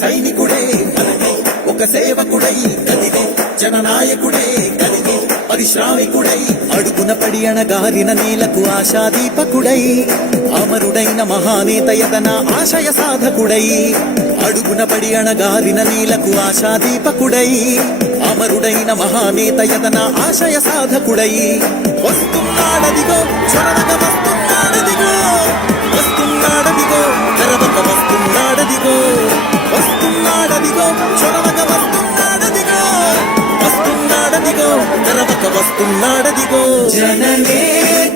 సైనికుడే కదిలే, ఒక సేవకుడై కదిలే, జననాయకుడే కదిలే, పరిశ్రామికుడై అడుగున పడి అణగారిన నేలకు ఆశాదీపకుడై, అమరుడైన మహానేత యతన ఆశయ సాధకుడై, అడుగున పడి అణగారిన నేలకు ఆశాదీపకుడై, అమరుడైన మహానేత యతన ఆశయ సాధకుడై, వస్తున్నాడదిగో చరణక వస్తున్నాడదిగో, వస్తున్నాడదిగో తెరవక వస్తున్నాడదిగో, వస్తున్నాడదిగో చొరవక వస్తున్నాడదిగో, వస్తున్నాడదిగో తెరవక వస్తున్నాడదిగో. జననేత